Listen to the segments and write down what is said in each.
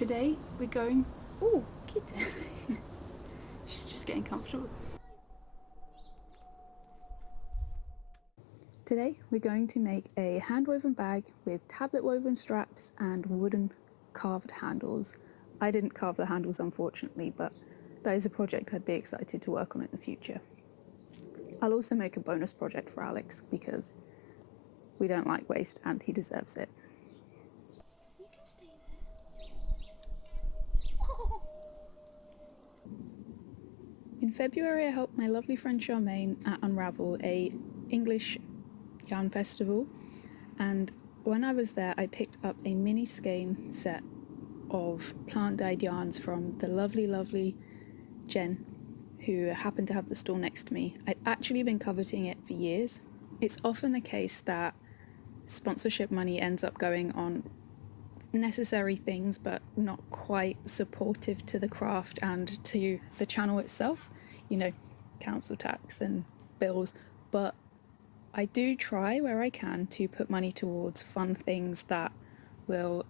Today we're going... Oh, kid! She's just getting comfortable. Today we're going to make a hand-woven bag with tablet woven straps and wooden carved handles. I didn't carve the handles unfortunately, but that is a project I'd be excited to work on in the future. I'll also make a bonus project for Alex because we don't like waste and he deserves it. You can stay there. Oh. In February I helped my lovely friend Charmaine at Unravel, a English yarn festival, and when I was there I picked up a mini skein set of plant dyed yarns from the lovely Jen, who happened to have the stall next to me. I'd actually been coveting it for years. It's often the case that sponsorship money ends up going on necessary things but not quite supportive to the craft and to the channel itself, you know, council tax and bills, but I do try where I can to put money towards fun things that will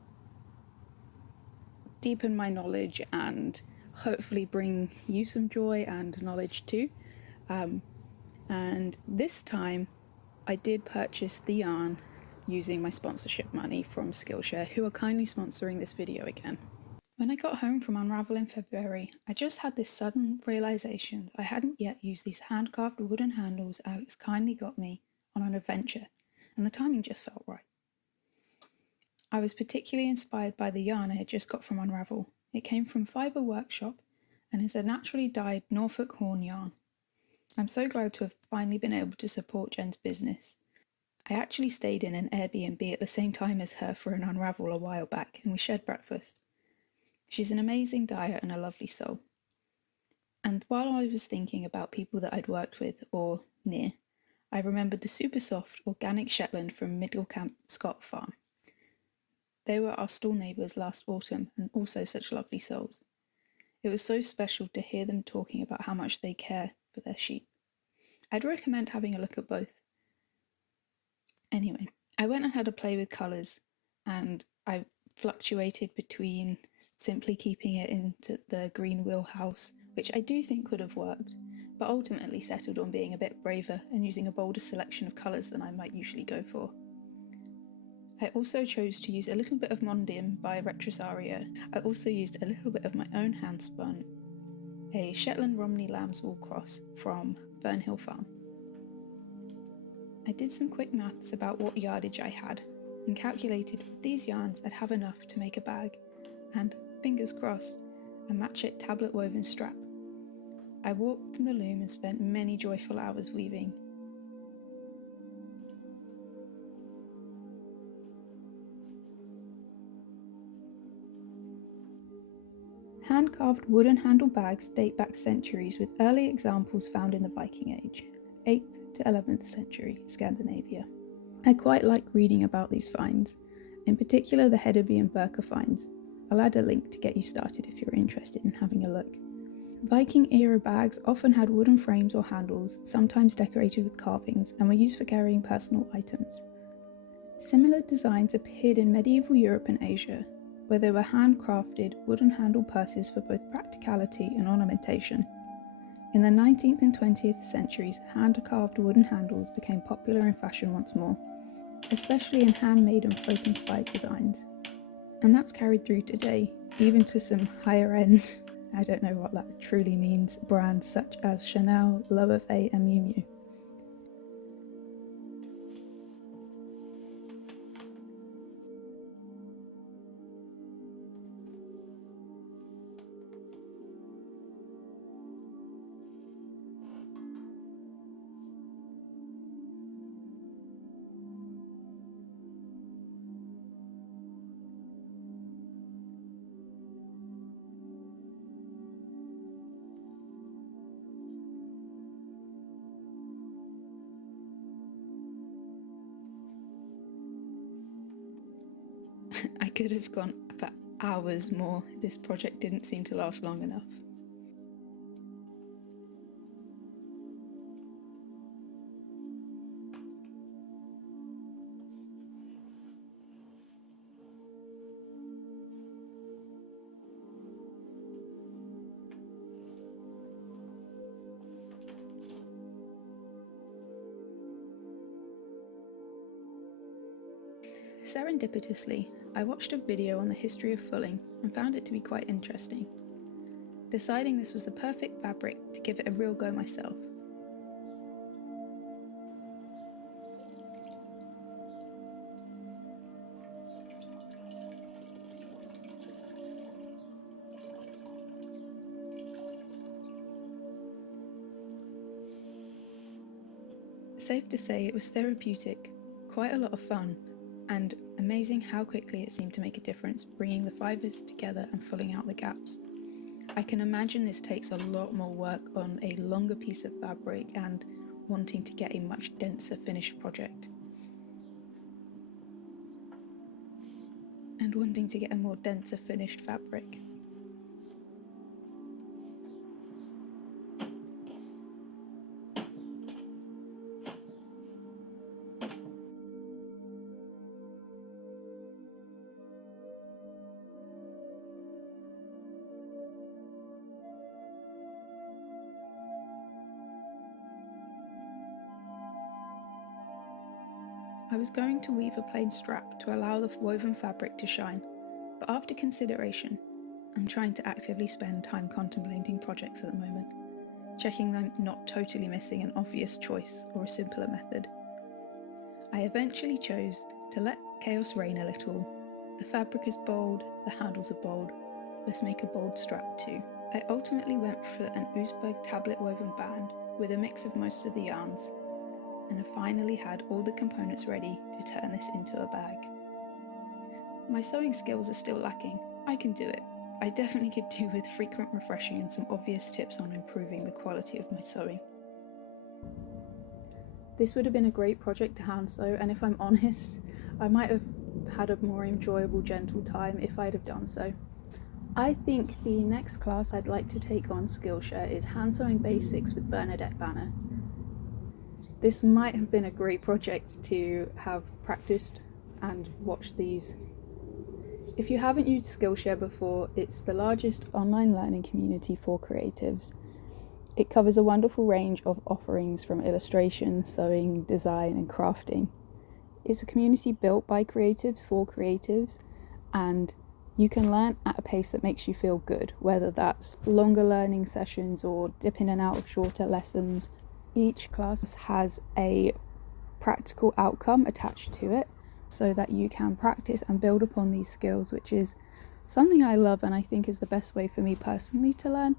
deepen my knowledge and hopefully bring you some joy and knowledge too. And this time I did purchase the yarn using my sponsorship money from Skillshare, who are kindly sponsoring this video again. When I got home from Unravel in February, I just had this sudden realisation that I hadn't yet used these hand-carved wooden handles Alex kindly got me on an adventure, and the timing just felt right. I was particularly inspired by the yarn I had just got from Unravel. It came from Fibre Workshop and is a naturally dyed Norfolk horn yarn. I'm so glad to have finally been able to support Jen's business. I actually stayed in an Airbnb at the same time as her for an Unravel a while back, and we shared breakfast. She's an amazing dyer and a lovely soul. And while I was thinking about people that I'd worked with or near, I remembered the super soft organic Shetland from Middlecamp Scott Farm. They were our stall neighbours last autumn and also such lovely souls. It was so special to hear them talking about how much they care for their sheep. I'd recommend having a look at both. Anyway, I went and had a play with colours, and I fluctuated between simply keeping it into the green wheelhouse, which I do think would have worked, but ultimately settled on being a bit braver and using a bolder selection of colours than I might usually go for. I also chose to use a little bit of Mondium by Retrosario. I also used a little bit of my own Handspun, a Shetland Romney Lamb's Wool Cross from Burnhill Farm. I did some quick maths about what yardage I had and calculated with these yarns I'd have enough to make a bag and, fingers crossed, a match it tablet woven strap. I walked in the loom and spent many joyful hours weaving. Hand-carved wooden handle bags date back centuries, with early examples found in the Viking Age, 8th to 11th century Scandinavia. I quite like reading about these finds, in particular the Hedeby and Birka finds. I'll add a link to get you started if you're interested in having a look. Viking-era bags often had wooden frames or handles, sometimes decorated with carvings, and were used for carrying personal items. Similar designs appeared in medieval Europe and Asia, where there were handcrafted wooden handle purses for both practicality and ornamentation. In the 19th and 20th centuries, hand-carved wooden handles became popular in fashion once more, especially in handmade and folk-inspired designs. And that's carried through today, even to some higher-end, I don't know what that truly means, brands such as Chanel, Loewe and Miu Miu. I could have gone for hours more. This project didn't seem to last long enough. Serendipitously, I watched a video on the history of fulling and found it to be quite interesting, deciding this was the perfect fabric to give it a real go myself. Safe to say it was therapeutic, quite a lot of fun, and amazing how quickly it seemed to make a difference bringing the fibres together and filling out the gaps. I can imagine this takes a lot more work on a longer piece of fabric and wanting to get a much denser finished project. And wanting to get a more denser finished fabric. I was going to weave a plain strap to allow the woven fabric to shine, but after consideration, I'm trying to actively spend time contemplating projects at the moment, checking them not totally missing an obvious choice or a simpler method. I eventually chose to let chaos reign a little. The fabric is bold, the handles are bold, let's make a bold strap too. I ultimately went for an Uzbek tablet woven band with a mix of most of the yarns, and I finally had all the components ready to turn this into a bag. My sewing skills are still lacking, I can do it. I definitely could do with frequent refreshing and some obvious tips on improving the quality of my sewing. This would have been a great project to hand sew, and if I'm honest, I might have had a more enjoyable, gentle time if I'd have done so. I think the next class I'd like to take on Skillshare is Hand Sewing Basics with Bernadette Banner. This might have been a great project to have practiced and watched these. If you haven't used Skillshare before, it's the largest online learning community for creatives. It covers a wonderful range of offerings from illustration, sewing, design, and crafting. It's a community built by creatives for creatives, and you can learn at a pace that makes you feel good, whether that's longer learning sessions or dip in and out of shorter lessons. Each class has a practical outcome attached to it so that you can practice and build upon these skills, which is something I love and I think is the best way for me personally to learn.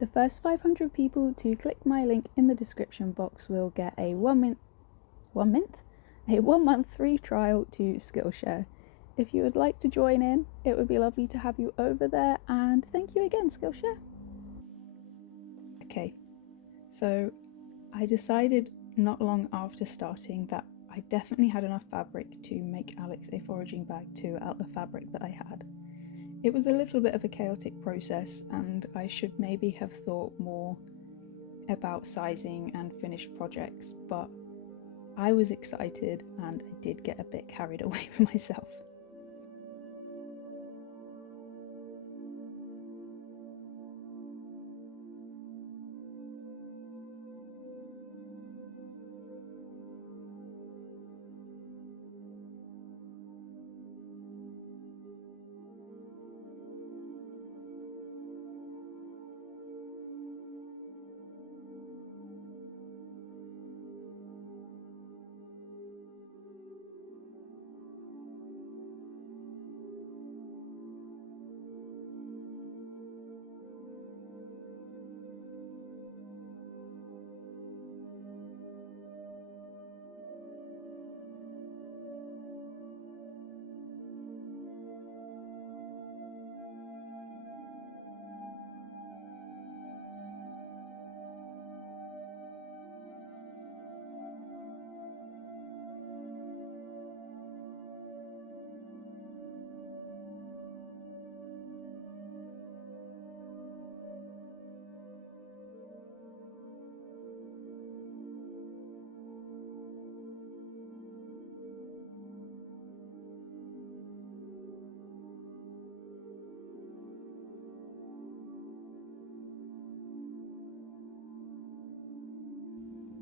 The first 500 people to click my link in the description box will get a 1 month free trial to Skillshare. If you would like to join in, it would be lovely to have you over there, and thank you again, Skillshare. Okay, so I decided not long after starting that I definitely had enough fabric to make Alex a foraging bag to out the fabric that I had. It was a little bit of a chaotic process, and I should maybe have thought more about sizing and finished projects, but I was excited and I did get a bit carried away with myself.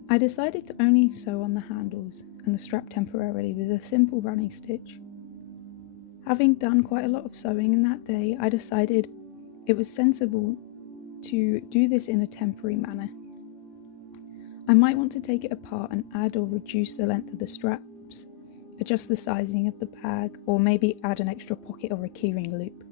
I decided to only sew on the handles and the strap temporarily with a simple running stitch. Having done quite a lot of sewing in that day, I decided it was sensible to do this in a temporary manner. I might want to take it apart and add or reduce the length of the straps, adjust the sizing of the bag, or maybe add an extra pocket or a keyring loop.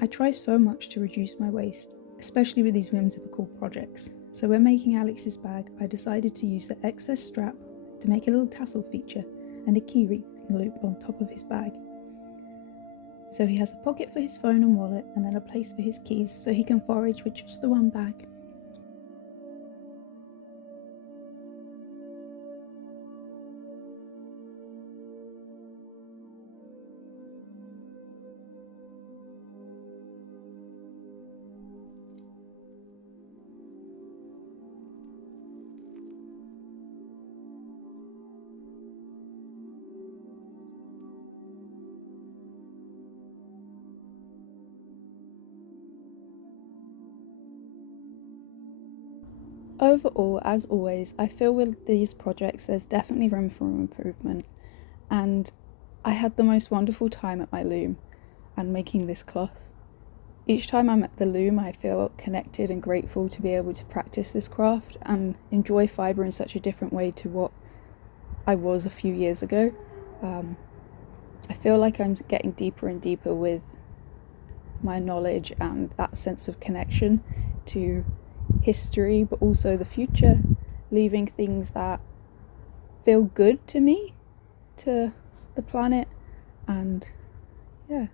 I try so much to reduce my waste, especially with these whimsical projects. So when making Alex's bag, I decided to use the excess strap to make a little tassel feature and a keyring loop on top of his bag. So he has a pocket for his phone and wallet, and then a place for his keys so he can forage with just the one bag. Overall, as always, I feel with these projects there's definitely room for improvement, and I had the most wonderful time at my loom and making this cloth. Each time I'm at the loom, I feel connected and grateful to be able to practice this craft and enjoy fibre in such a different way to what I was a few years ago. I feel like I'm getting deeper and deeper with my knowledge and that sense of connection to history, but also the future, leaving things that feel good to me, to the planet. And yeah,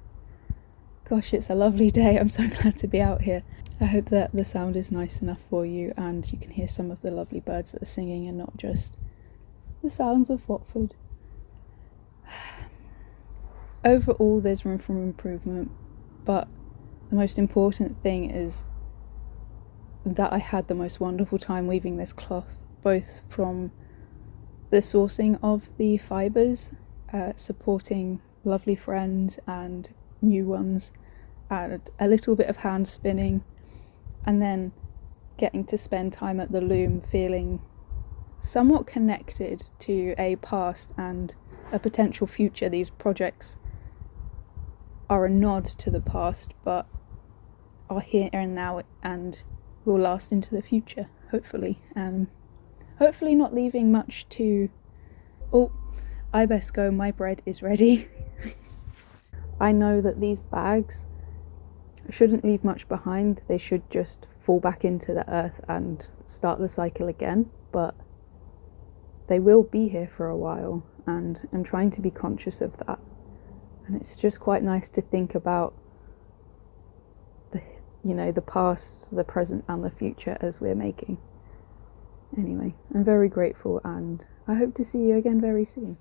gosh, it's a lovely day. I'm so glad to be out here. I hope that the sound is nice enough for you and you can hear some of the lovely birds that are singing and not just the sounds of Watford. Overall, there's room for improvement, but the most important thing is that I had the most wonderful time weaving this cloth, both from the sourcing of the fibres, supporting lovely friends and new ones, and a little bit of hand spinning, and then getting to spend time at the loom feeling somewhat connected to a past and a potential future. These projects are a nod to the past, but are here and now and will last into the future, hopefully. Hopefully not leaving much to... Oh, I best go, my bread is ready. I know that these bags shouldn't leave much behind. They should just fall back into the earth and start the cycle again, but they will be here for a while, and I'm trying to be conscious of that. And it's just quite nice to think about the past, the present and the future as we're making. Anyway, I'm very grateful and I hope to see you again very soon.